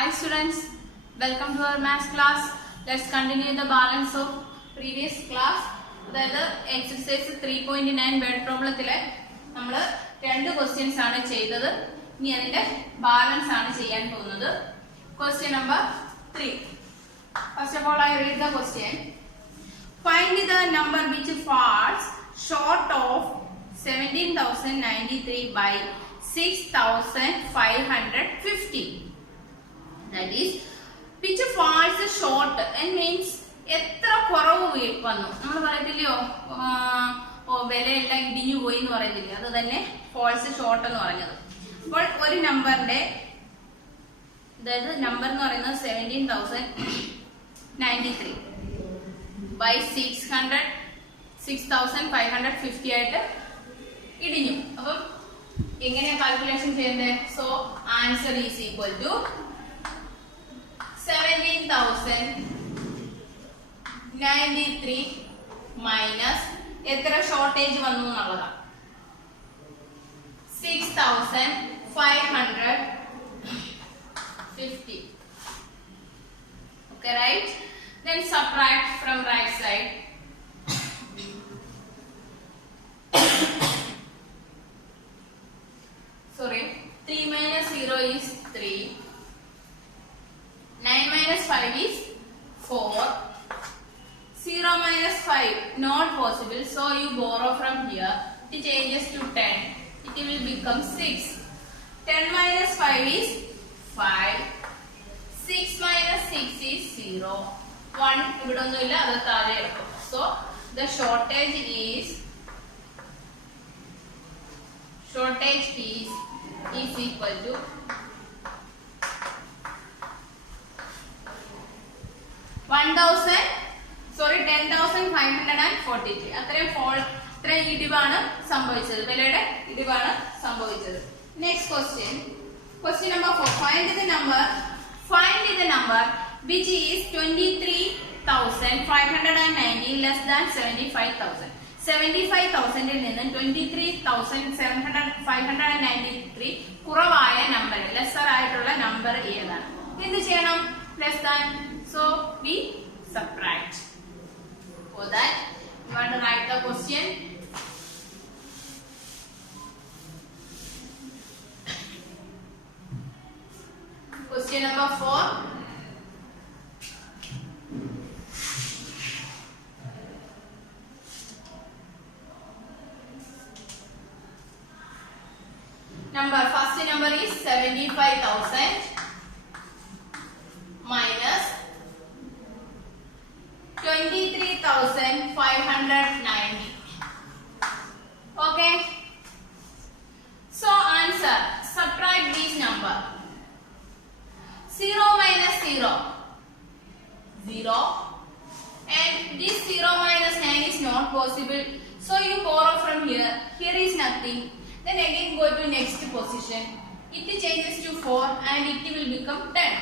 Hi students, welcome to our math class. Let's continue the balance of previous class. അതായത് exercise 3.9 word പ്രോബ്ലത്തിലെ നമ്മൾ രണ്ട് questions ആണ് ചെയ്തത്. ഇനി അതിന്റെ ബാലൻസ് ആണ് ചെയ്യാൻ പോകുന്നത്. Question number 3. First of all, I read the question. Find the number which falls short of 17,093 by 6,550. That is, which falls short and means എത്ര കുറവ് വന്നു. നമ്മൾ പറയത്തില്ലയോ വിലയെല്ലാം ഇടിഞ്ഞു പോയി എന്ന് പറയത്തില്ലേ, അത് തന്നെ ഫോൾസ് ഷോർട്ട് എന്ന് പറഞ്ഞത്. അപ്പോൾ ഒരു നമ്പറിന്റെ, അതായത് നമ്പർ എന്ന് പറയുന്നത് 17,093 by 6,550 ആയിട്ട് ഇടിഞ്ഞു. അപ്പം എങ്ങനെയാ കാൽക്കുലേഷൻ ചെയ്യേണ്ടത്? So answer is equal to 17,093 minus എത്ര ഷോർട്ടേജ് വന്നു എന്നുള്ളതാണ് 6,550. Okay, right? Then subtract from right side. Sorry, 3 minus 0 is 3. 9 minus 5 is 4. 0 minus 5 not possible, so you borrow from here. It changes to 10. It will become 6. 10 minus 5 is 5. 6 minus 6 is 0. 1 ഇവിടെ ഒന്നുമില്ല, അത് താഴെ എടുക്കും. So the shortage is equal to 10,543. അത്രയും ഇടിവാണ് സംഭവിച്ചത്, വിലയുടെ ഇടിവാണ് സംഭവിച്ചത്. Next question number 4. Find the number which is 23,590 less than 75,000. 75,000 ൽ നിന്ന് 23,593 കുറവായ നമ്പർ, ലെസ്സർ ആയിട്ടുള്ള നമ്പർ ഏതാണ്? എന്ത് ചെയ്യണം? Less than, so we subtract. For that you want to write the question. Question number 4. First number is 75,000 minus 23,590. Okay. So answer, subtract these number. 0 minus 0, 0. And this 0 minus 9 is not possible. So you borrow from here. Here is nothing. Then again go to next position. It changes to 4 and it will become 10.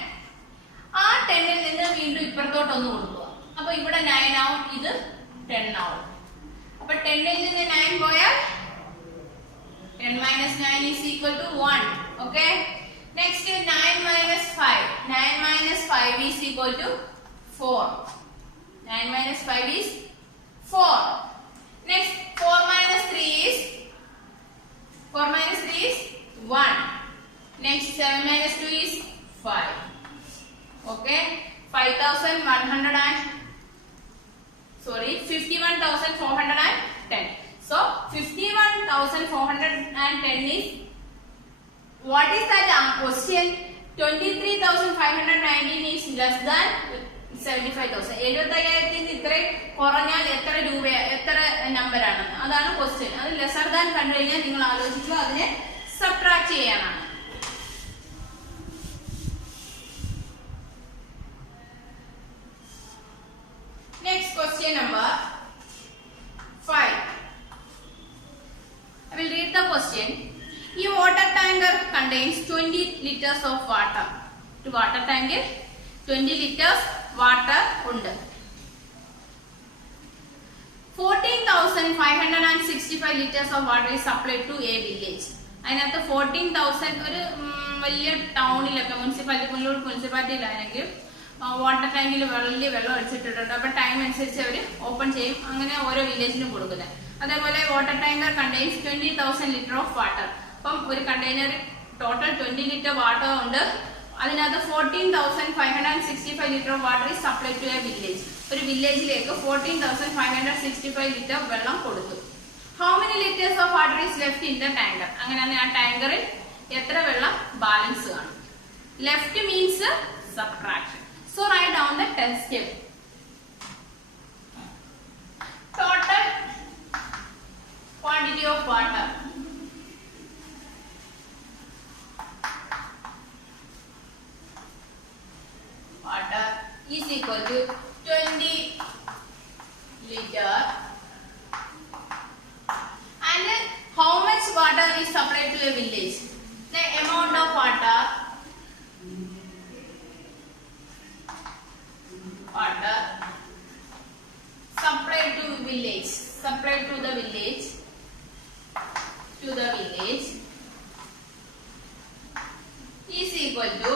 ആ 10 ൽ നിന്ന് വീണ്ടും ഇപ്പുറത്തോട്ട് ഒന്ന് കൊടുക്കുക. അപ്പൊ ഇവിടെ 9 ആവും, ഇത് 10 ആവും. അപ്പൊ 10 ൽ നിന്ന് 9 പോയാൽ 10 minus 9 is equal to 1. Okay. Next 9 minus 5. 9 minus 5 is equal to 4. 9 minus 5 is 4. Next 4 minus 3 is 1. Next 7 minus 2 is 5. Okay. 51,410. So 51,410 is, what is that question? 23,519 is less than 75,000. 75,000 ഇത്രയും കുറഞ്ഞാൽ എത്ര രൂപ, എത്ര നമ്പർ ആണെന്ന്, അതാണ് ക്വസ്റ്റ്യൻ. അത് lesser than കണ്ടു കഴിഞ്ഞാൽ നിങ്ങൾ ആലോചിക്കുക, അതിനെ സബ്ട്രാക്ട് ചെയ്യാനാണ്. Next question number 5. I will read the question. A water tanker contains 20 liters of water. To water tanker 20 liters water ഉണ്ട്. 14,565 liters of water is supplied to a village. അതിനകത്ത് 14,000 ഒരു വലിയ ടൗണിലൊക്കെ മുനിസിപ്പാലിറ്റിയിലാണെങ്കിൽ വാട്ടർ ടാങ്കിൽ വലിയ വെള്ളം അടിച്ചിട്ടിട്ടുണ്ട്. അപ്പൊ ടൈം അനുസരിച്ച് അവർ ഓപ്പൺ ചെയ്യും. അങ്ങനെ ഓരോ വില്ലേജിനും കൊടുക്കുന്നത്. അതേപോലെ water tanker contains 20,000 litre of water. അപ്പം ഒരു കണ്ടെയ്നർ ടോട്ടൽ 20 ലിറ്റർ വാട്ടർ ഉണ്ട്. അതിനകത്ത് 14,565 litre of water is supply to a village. ഒരു വില്ലേജിലേക്ക് 14,565 ലിറ്റർ വെള്ളം കൊടുത്തു. How many litres of water is left in the tanker? അങ്ങനെ ആ ടാങ്കറിൽ എത്ര വെള്ളം ബാലൻസ് കാണും? Left means subtraction. So write down the test step. Total quantity of water is equal to 20 liter. And how much water is supplied to a village? The amount of water supplied to village, supplied to the village is equal to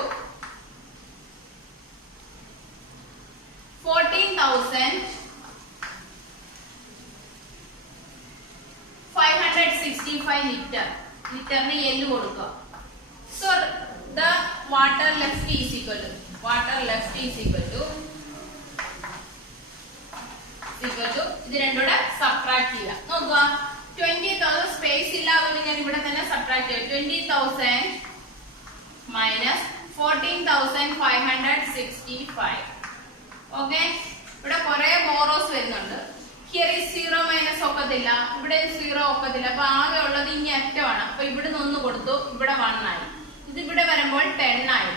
14,565 liter. ലിറ്ററിന് എല്ല് കൊടുക്കുക. So the water left is equal to ഇത് രണ്ടൂടെ subtract ചെയ്യുക. നോക്കുക, 20,000 space ഇല്ല, അതുകൊണ്ട് ഞാൻ ഇവിടെ തന്നെ സബ്ട്രാക്ട് ചെയ്യാം. 20,000 മൈനസ് 14,565. ഓക്കെ, ഇവിടെ കുറെ ബോറോസ് വരുന്നുണ്ട്. ഹിയർ ഈസ് 0 മൈനസ് ഒക്കത്തില്ല, ഇവിടെ 0 ഒക്കത്തില്ല. അപ്പൊ ആകെ ഉള്ളത് ഇനി അറ്റമാണ്. അപ്പൊ ഇവിടുന്ന് 1 കൊടുത്തു, ഇവിടെ 1 ആയി. ഇത് ഇവിടെ വരുമ്പോൾ 10 ആയി.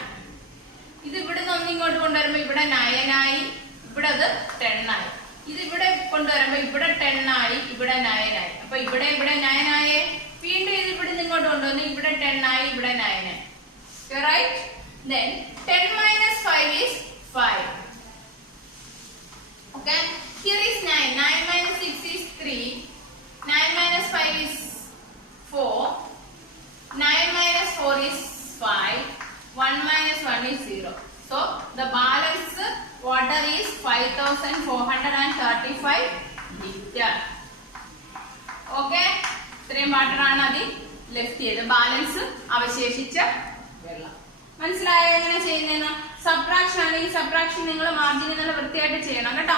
ഇത് ഇവിടുന്ന് 1 ഇങ്ങോട്ട് കൊണ്ടുവരുമ്പോ ഇവിടെ 9 ആയി, ഇവിടെ അത് 10 ആയി. ഇത് ഇവിടെ കൊണ്ടുവരുമ്പോ ഇവിടെ 10 ആയി, ഇവിടെ 9 ആയി. അപ്പൊ ഇവിടെ 9 ആയേ. വീണ്ടും ഇത് ഇവിടുന്ന് ഇങ്ങോട്ട് കൊണ്ടുവന്ന് ഇവിടെ 10 ആയി, ഇവിടെ 9 ആയി. Right? Then 10 minus 5 is 5. Okay, here is 9. 9 minus 6 is 3. 9 minus 5 is 4. 9 minus 4 is 5. 1 minus 1 is 0. So the balance water is 5,435 liter. Okay, ഇത്രയും വാട്ടർ ആണ് അതിൽ ലെഫ്റ്റ് ചെയ്ത്. ബാലൻസ് അവശേഷിച്ച വെള്ളം. മനസ്സിലായോ എങ്ങനെ ചെയ്യുന്നതെന്ന്? സബ്ട്രാക്ഷൻ ആണെങ്കിൽ സബ്ട്രാക്ഷൻ നിങ്ങൾ മാർജിനിൽ നല്ല വൃത്തിയായിട്ട് ചെയ്യണം കേട്ടോ.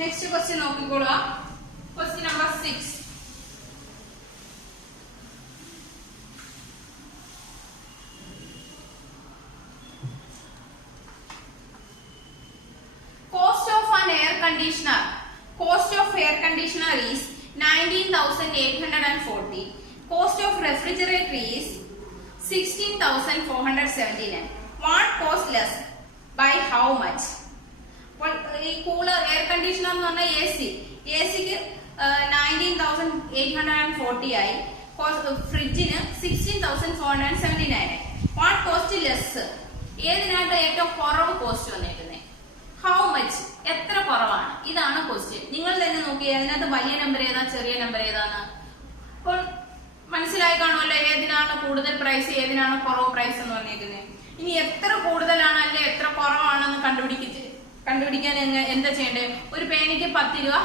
നെക്സ്റ്റ് ക്വസ്റ്റ്യൻ നോക്കിക്കോളുക. Question number 6. Cost of an air conditioner. Cost of air conditioner is 19,840. Cost of refrigerator is 16,479. What cost less? By how much? ഈ കൂളർ എയർ കണ്ടീഷണർ എന്ന് പറഞ്ഞാൽ എസിക്ക് 19,840 ആയി. ഫ്രിഡ്ജിന് 16,479 ആയി. What cost less? ഏതിനകത്ത് ഏറ്റവും കുറവ് കോസ്റ്റ് വന്നേക്കുന്നത്? How much? എത്ര കുറവാണ്? ഇതാണ് ക്വസ്റ്റ്യൻ. നിങ്ങൾ തന്നെ നോക്കിയേ, അതിനകത്ത് വലിയ നമ്പർ ഏതാ, ചെറിയ നമ്പർ ഏതാണ്? അപ്പോൾ മനസ്സിലായി കാണുമല്ലോ ഏതിനാണ് കൂടുതൽ പ്രൈസ്, ഏതിനാണ് കുറവ് പ്രൈസ് എന്ന് പറഞ്ഞേക്കുന്നത്. ഇനി എത്ര കൂടുതലാണ് അല്ലെ എത്ര കുറവാണെന്ന് കണ്ടുപിടിക്കാൻ എന്താ ചെയ്യേണ്ടത്? ഒരു പേനയ്ക്ക് 10 രൂപ,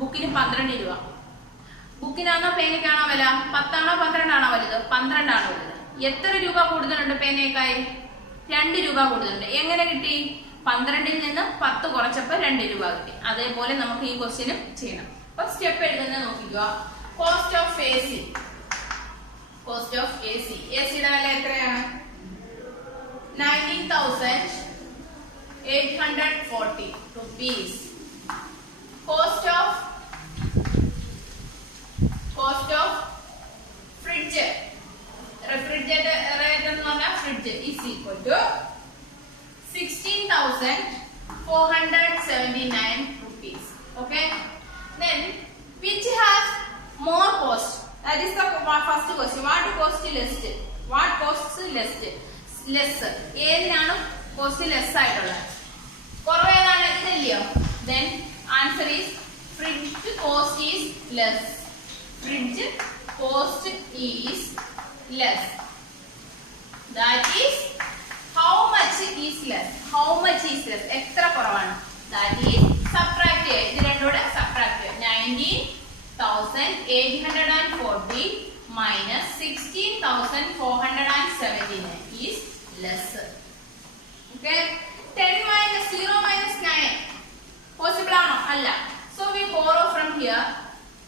ബുക്കിന് 12 രൂപ. ബുക്കിനാണോ പേനയ്ക്കാണോ വില? 10 ആണോ 12 ആണോ വലുത്? 12 ആണോ വലുത്? എത്ര രൂപ കൂടുതലുണ്ട് പേനയേക്കായി? 2 രൂപ കൂടുതലുണ്ട്. എങ്ങനെ കിട്ടി? 12ൽ നിന്ന് 10 കുറച്ചപ്പോ 2 രൂപ കിട്ടി. അതേപോലെ നമുക്ക് ഈ ക്വസ്റ്റ്യനും ചെയ്യണം. അപ്പൊ സ്റ്റെപ്പ് എഴുതുന്നത് നോക്കിക്കുക. Cost of A C. Cost of A C. A സിയുടെ വില എത്രയാണ്? 19,840 rupees. Cost of fridge, refrigerator എന്ന് പറഞ്ഞാൽ fridge is equal to 16,479 rupees. Okay, then which has more cost? That is the first question. What cost less? What costs less? Less. ഏതിനാണ് cost less ആയിട്ടുള്ളത്? കുറവ് ഏതാണ്? ഇതില്ലയോ? Then answer is fridge cost is less. Fridge cost is less. That is how much is less? How much is less? എത്ര കുറവാണ്? That is subtract ചെയ്യുക. ഇത് രണ്ടോടെ subtract ചെയ്യുക. 19,840 minus 16,479 is lesser. Okay? 10 minus 0 minus 9. Possible ആണോ? അല്ല. So we borrow from here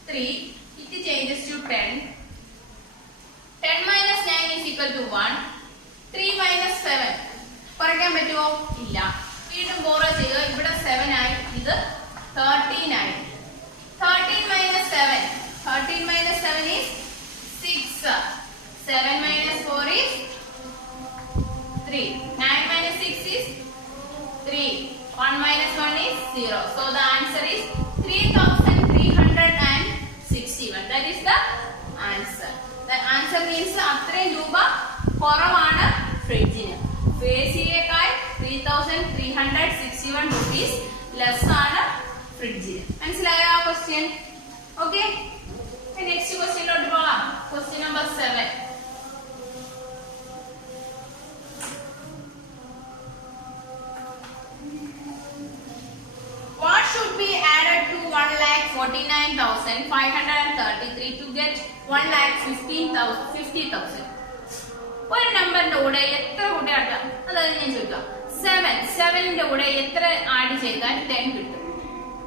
3. It changes to 10. 10 minus 9 is equal to 1. 3 minus 7. കുറയ്ക്കാൻ പറ്റുമോ? ഇല്ല. വീണ്ടും borrow ചെയ്യുക. ഇവിടെ 7 ആയി. ഇത് 13 ആയി. 13 minus 7. 13 minus 7 is 6. 7 minus 4 is 3. 9 minus 6 is 3. 1 minus 1 is 0. So the answer is 3,361. That is the answer. The answer means അത്രയും രൂപ കുറവാണ് ഫ്രിഡ്ജിന്. ഫേസിയേക്കാൾ 3,361 rupees ലെസ് ആണ് ഫ്രിഡ്ജിന്. മനസ്സിലായോ ആ ക്വസ്റ്റ്യൻ? ഓക്കെ, നെക്സ്റ്റ് ക്വസ്റ്റ്യനിലോട്ട് പോകാം. Question number 7. What should be added to 1,49,533 to get 1,50,000? ഒരു നമ്പറിന്റെ കൂടെ എത്ര കൂട്ടിയാട്ട? അതായത് ഞാൻ ചോദിക്കാം, 7ന്റെ കൂടെ എത്ര ആഡ് ചെയ്താൽ 10 കിട്ടും?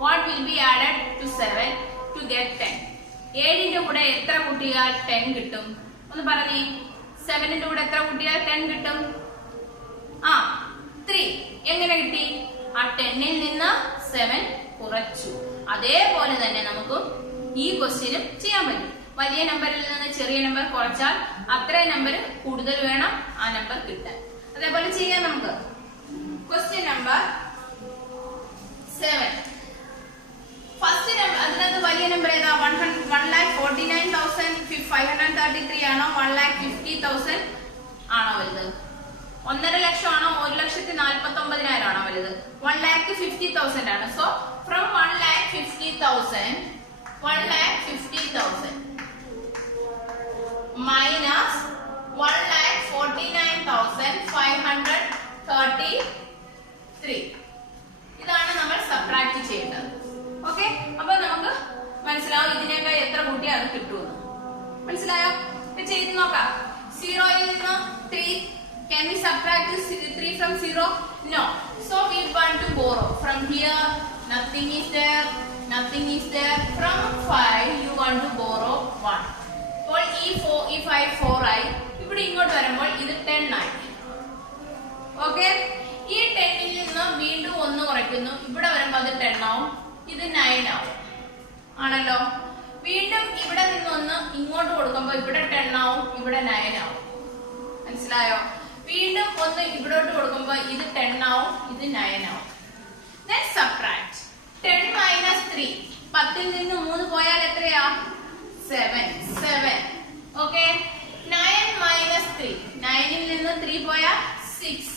What will be added to 7 to get 10? 7ന്റെ കൂടെ എത്ര കൂട്ടിയാൽ 10 കിട്ടും? ഒന്ന് പറഞ്ഞേ. 7ന്റെ കൂടെ എത്ര കൂട്ടിയാൽ 10 കിട്ടും? 3. എങ്ങനെ കിട്ടി? ആ 10ൽ നിന്ന് 7 കുറച്ചു. അതേപോലെ തന്നെ നമുക്ക് ഈ ക്വസ്റ്റ്യനും ചെയ്യാൻ പറ്റും. വലിയ നമ്പറിൽ നിന്ന് ചെറിയ നമ്പർ കുറച്ചാൽ അത്രയും നമ്പർ കൂടുതൽ വേണം ആ നമ്പർ കിട്ടാൻ. അതേപോലെ ചെയ്യാം നമുക്ക്. Question number 7. ഫസ്റ്റ് നമ്പർ, അതിനകത്ത് വലിയ നമ്പർ ഏതാ? 1,49,533 ആണോ 1,50,000 ആണോ വലുത്? 1.5 ലക്ഷം ആണോ 1,49,000 ആണോ വലുത്? 1,50,000 ആണ്. So from 1,50,000 minus 1,49,533. ഇതാണ് നമ്മൾ സബ്ട്രാക്ട് ചെയ്യേണ്ടത്. ഓക്കെ, അപ്പൊ നമുക്ക് മനസ്സിലാവും ഇതിനേക്കാൾ എത്ര കൂട്ടിയാൽ അത് കിട്ടുമെന്ന്. മനസ്സിലായോ? ചെയ്ത് നോക്കാം. 0ൽ നിന്ന് 3. Can we subtract 3 from 0? No. So we want to borrow. From here, nothing is there. Nothing is there. From 5, you want to borrow 1. അപ്പോൾ ഈ 5 4 ആയി. ഇവിടെ ഇങ്ങോട്ട് വരുമ്പോൾ ഇത് 10 ആയി. ഓക്കെ, ഈ 10ൽ നിന്ന് വീണ്ടും 1 കുറയ്ക്കുന്നു. ഇവിടെ വരുമ്പോൾ അത് 10 ആവും. ഇത് 9 ആവും. ആണല്ലോ. വീണ്ടും ഇവിടെ നിന്ന് 1 ഇങ്ങോട്ട് കൊടുക്കുമ്പോൾ ഇവിടെ 10 ആവും. ഇവിടെ 9 ആവും. മനസ്സിലായോ? വീണ്ടും 1 ഇവിടോട്ട് കൊടുക്കുമ്പോൾ ഇത് 10 ആവും. ഇത് 9 ആവും. Then subtract 10 minus 3. 10ൽ നിന്ന് 3 പോയാൽ എത്രയാ? 7. Okay, 9 minus 3. 9ൽ നിന്ന് 3 പോയാൽ 6.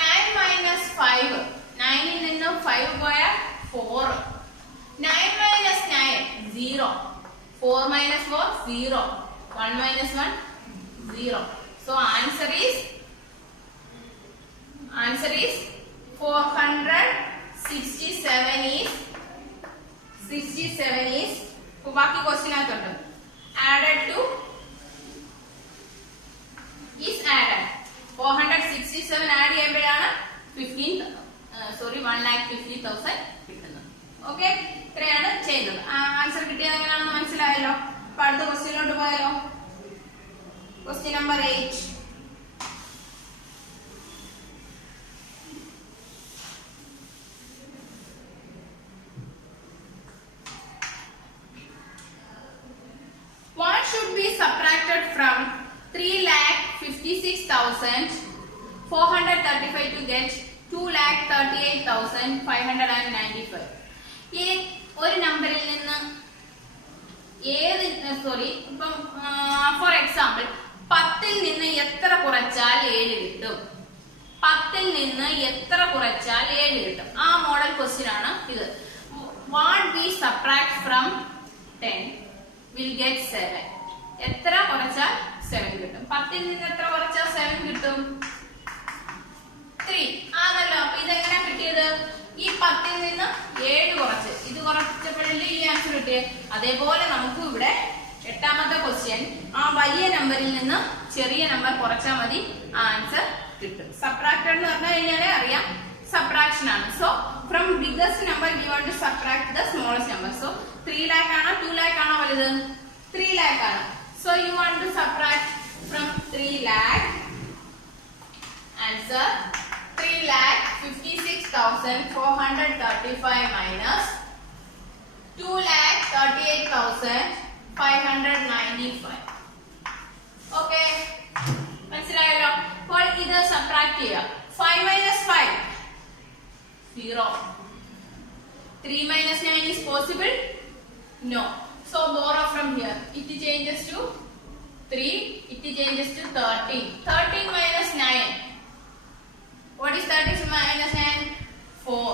9 minus 5. 9ൽ നിന്ന് 5 പോയാൽ 4. 9 minus 9 0. 4 minus 4 0. 1 minus 1 0. So answer is 467 is ബാക്കി ക്വസ്റ്റ്യൻ ആക്കുന്നുണ്ട്. Added to is added 467 add ചെയ്യുമ്പോഴാണ് 1,50,000 കിട്ടുന്നത്. ഓക്കെ, ഇത്രയാണ് ചെയ്തത്. ആൻസർ കിട്ടിയത് എങ്ങനെയാണെന്ന് മനസ്സിലായല്ലോ. അപ്പൊ അടുത്ത ക്വസ്റ്റ്യനിലോട്ട് പോയാലോ. Question number 8. What should be subtracted from 3,56,435 to get 2,38,595? ഈ ഒരു നമ്പറിൽ നിന്ന് ഇപ്പം ഫോർ എക്സാമ്പിൾ 10ൽ നിന്ന് എത്ര കുറച്ചാൽ 7 കിട്ടും? 10ൽ നിന്ന് എത്ര കുറച്ചാൽ 7 കിട്ടും? ആ മോഡൽ ക്വസ്റ്റ്യൻ ആണ് ഇത്. What we subtract from 10 will get 7. എത്ര കുറച്ചാൽ 7 കിട്ടും. 10ൽ നിന്ന് എത്ര കുറച്ചാൽ 7 കിട്ടും? 3 ആണല്ലോ. അപ്പൊ ഇതെങ്ങനെ കിട്ടിയത്? ഈ 10ൽ നിന്ന് 7 കുറച്ച് ഇത് കുറച്ചപ്പോഴല്ലേ ഈ ആൻസർ കിട്ടിയത്. അതേപോലെ നമുക്ക് ഇവിടെ എട്ടാമത്തെ ക്വസ്റ്റ്യൻ ആ വലിയ നമ്പറിൽ നിന്ന് ചെറിയ നമ്പർ കുറച്ചാൽ മതി, ആൻസർ കിട്ടും. സബ്ട്രാക്റ്റഡ് എന്ന് പറഞ്ഞു കഴിഞ്ഞാൽ അറിയാം സബ്ട്രാക്ഷൻ ആണ്. So from biggest number we want to subtract the smallest number. So 3 lakh ആണോ 2 lakh ആണോ വലുത്? 3 lakh ആണ്. So you want to subtract from 3 lakh. Answer 3,56,435 minus 2,38,595. Okay, മനസ്സിലായല്ലോ. അപ്പോൾ ഇത് സബ്ട്രാക്ട് ചെയ്യുക. 5 minus 5 0. 3 minus 9 is possible? No. So borrow from here. It changes to 3. It changes to 13. 13 minus 9. What is 13 minus 9? 4.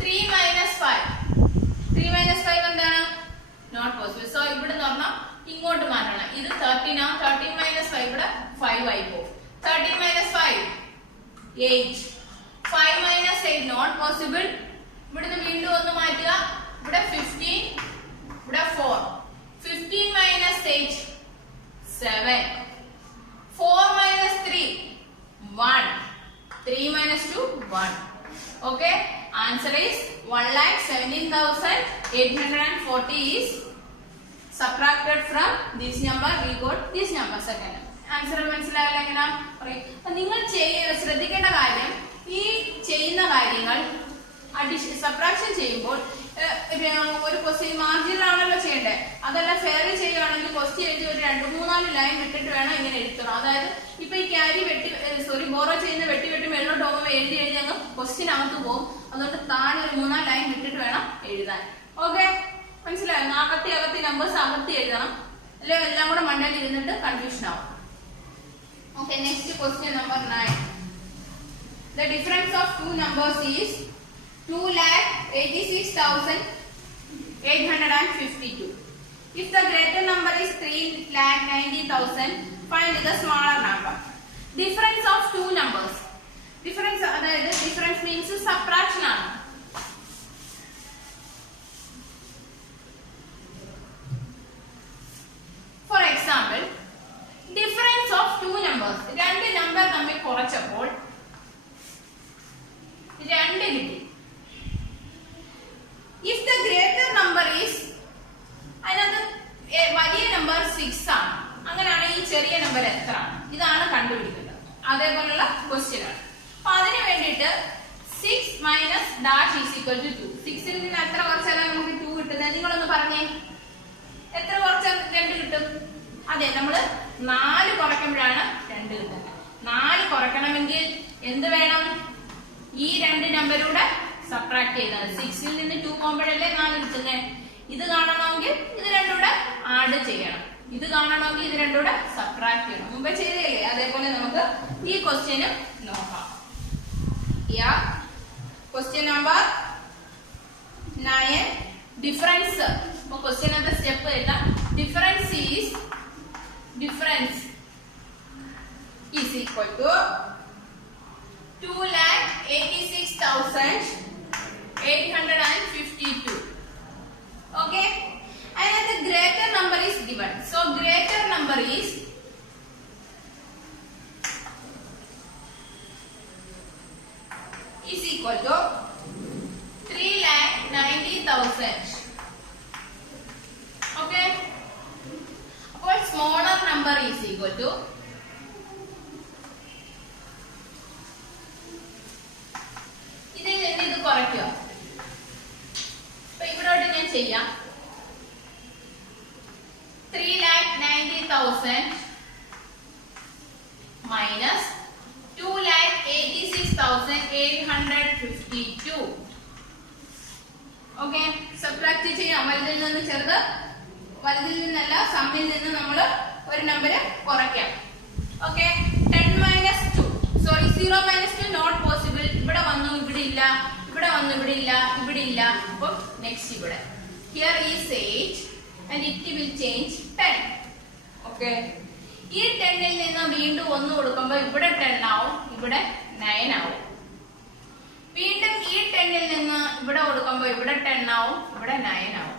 3 minus 5. 3 minus 5 എന്താണ്? Not possible. So ഇവിടെ നോക്കണം, ഇങ്ങോട്ട് മാറ്റണം. ഇത് 13 ആണ്. 13 minus 5 ഇവിടെ 5 ആയി പോകും. 13 minus 5 8. 5 minus 8 not possible. ഇവിടുന്ന് വീണ്ടും ഒന്ന് മാറ്റുക. ഇവിടെ 15, ഇവിടെ 4. 15 minus 8 7. 4 minus 3 1. 3 minus 2 1. Okay, answer is 1,17,840 is subtracted from this number. We got this number. Second answer മനസ്സിലായില്ല എങ്ങനെ പറയും. നിങ്ങൾ ശ്രദ്ധിക്കേണ്ട കാര്യം, ഈ ചെയ്യുന്ന കാര്യങ്ങൾ സബ്ട്രാക്ഷൻ ചെയ്യുമ്പോൾ ഒരു ക്വസ്റ്റ്യൻ മാർജിനിലാണല്ലോ ചെയ്യേണ്ടത്. അതല്ല ഫെയർ ചെയ്യുകയാണെങ്കിൽ ക്വസ്റ്റ്യൻ എഴുതി ഒരു 2-3-4 ലൈൻ വിട്ടിട്ട് വേണം ഇങ്ങനെ എഴുതണം. അതായത് ഇപ്പൊ ഈ ക്യാരി ബോറോ ചെയ്യുന്ന വെട്ടി മേളിലോട്ട് പോകുമ്പോൾ എഴുതി അങ്ങ് ക്വസ്റ്റ്യൻ അകത്ത് പോകും. അതുകൊണ്ട് താഴെ ഒരു 3-4 ലൈൻ വിട്ടിട്ട് വേണം എഴുതാൻ. ഓക്കെ, മനസ്സിലായോ? അകത്തി നമ്പേഴ്സ് അകത്തി എഴുതണം, അല്ലെങ്കിൽ എല്ലാം കൂടെ മണ്ടയിൽ ഇരുന്നിട്ട് കൺഫ്യൂഷൻ ആവും. Okay, next question number 9. The difference of two numbers is 2,86,852. If the greater number is 3,90,000, find the smaller number. Difference of two numbers. Difference അതായത് difference means subtraction ആണ്. For example, difference of two numbers. രണ്ട് number തമ്മിൽ കുറച്ചപ്പോൾ 2 കിട്ടി. If the greater number is അതിനകത്ത് വലിയ number 6 ആണ്, അങ്ങനെയാണ് ഈ ചെറിയ നമ്പർ എത്ര ആണ്? ഇതാണ് കണ്ടുപിടിക്കേണ്ടത്. അതേപോലുള്ള ക്വസ്റ്റ്യൻ ആണ്. അപ്പൊ അതിന് വേണ്ടിയിട്ട് 6 minus dash is equal to 2. 6ൽ നിന്ന് എത്ര കുറച്ചാലാണ് നമുക്ക് 2 കിട്ടുന്നത്? നിങ്ങളൊന്ന് പറഞ്ഞേ, എത്ര കുറച്ചാൽ 2 കിട്ടും? അതെ, നമ്മള് 4 കുറയ്ക്കുമ്പോഴാണ് 2 കിട്ടുന്നത്. 4 കുറയ്ക്കണമെങ്കിൽ എന്ത് വേണം? ഈ 2 നമ്പറൂടെ സബ്ട്രാക്ട് ചെയ്താൽ 6ൽ നിന്ന് 2 പോകുമ്പോഴല്ലേ 4 കിട്ടുന്നത്. ഇത് കാണണമെങ്കിൽ ഇത് രണ്ടുകൂടെ ആഡ് ചെയ്യണം. ഇത് കാണണമെങ്കിൽ ഇത് രണ്ടുകൂടെ സബ്ട്രാക്ട് ചെയ്യണം. മുമ്പേ ചെയ്തല്ലേ? അതേപോലെ നമുക്ക് ഈ ക്വസ്റ്റ്യനും നോക്കാം. Question number 9. ഡിഫറൻസ്. അപ്പൊ ക്വസ്റ്റ്യൻ നമ്പർ സ്റ്റെപ്പ് എഴുതാം. Difference is equal to 2,86,852. Okay, and the greater number is given. So greater number is equal to 3,90,000. Okay, അപ്പോൾ smaller number is equal to ഇതിൽ നിന്ന് ഇത് കുറയ്ക്കുക. അപ്പൊ ഇവിടോട്ട് ഞാൻ ചെയ്യാം. 3,90,000 minus 2,86,852. ഓക്കെ, സബ്ട്രാക്ട് ചെയ്യാം. വലുതിൽ നിന്ന് ചെറുത്, വലുതിൽ നിന്നല്ല സമ്മിൽ നിന്ന് നമ്മൾ ഒരു നമ്പർ കുറയ്ക്കാം. Okay, 10 minus 2, sorry 0 minus 2 not possible. ഇവിടെ വന്നു, ഇവിടെ ഇല്ല, ഇവിടെ വന്നു, ഇവിടെ ഇല്ല, ഇവിടെ ഇല്ല. അപ്പോൾ നെക്സ്റ്റ് ഇവിടെ here is 8 and it will change 10. Okay, ഈ 10ൽ നിന്ന് വീണ്ടും 1 കൊടുക്കുമ്പോൾ ഇവിടെ 10 ആവും, ഇവിടെ 9 ആവും. വീണ്ടും ഈ 10ൽ നിന്ന് ഇവിടെ കൊടുക്കുമ്പോൾ ഇവിടെ 10 ആവും, ഇവിടെ 9 ആവും.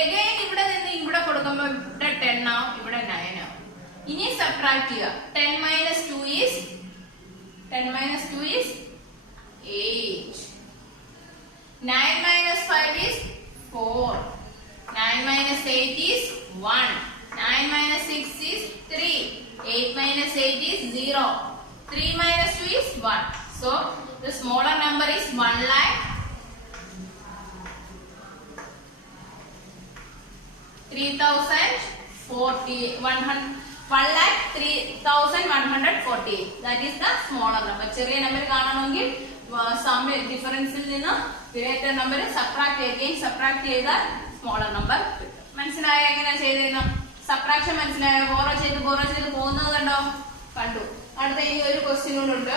എഗൈൻ ഇവിടെ നിന്ന് ഇവിടെ കൊടുക്കുമ്പോൾ ഇവിടെ 10 ആവും, ഇവിടെ 9 ആവും. ഇനി സബ്ട്രാക്ട് ചെയ്യുക. 10 minus 2 is 8. 9 minus 5 is 4. 9 minus 8 is 1. 9 minus 6 is 3. 8 minus 8 is 0. 3 minus 2 is 1. So the smaller number is 1 lakh 1,3,148. That is the smaller number. ചെറിയ നമ്പർ കാണണമെങ്കിൽ സം ഡിഫറൻസിൽ നിന്ന് ഗ്രേറ്റർ നമ്പർ സബ്ട്രാക്ട് ചെയ്താൽ സ്മോളർ നമ്പർ കിട്ടും. മനസ്സിലായോ എങ്ങനെ ചെയ്തിരുന്നു? Subtraction മനസ്സിലായോ? Borrow ചെയ്ത് പോകുന്നത് കണ്ടു. അടുത്ത ഇനി ഒരു ക്വസ്റ്റ്യൻ കൂടെ ഉണ്ട്.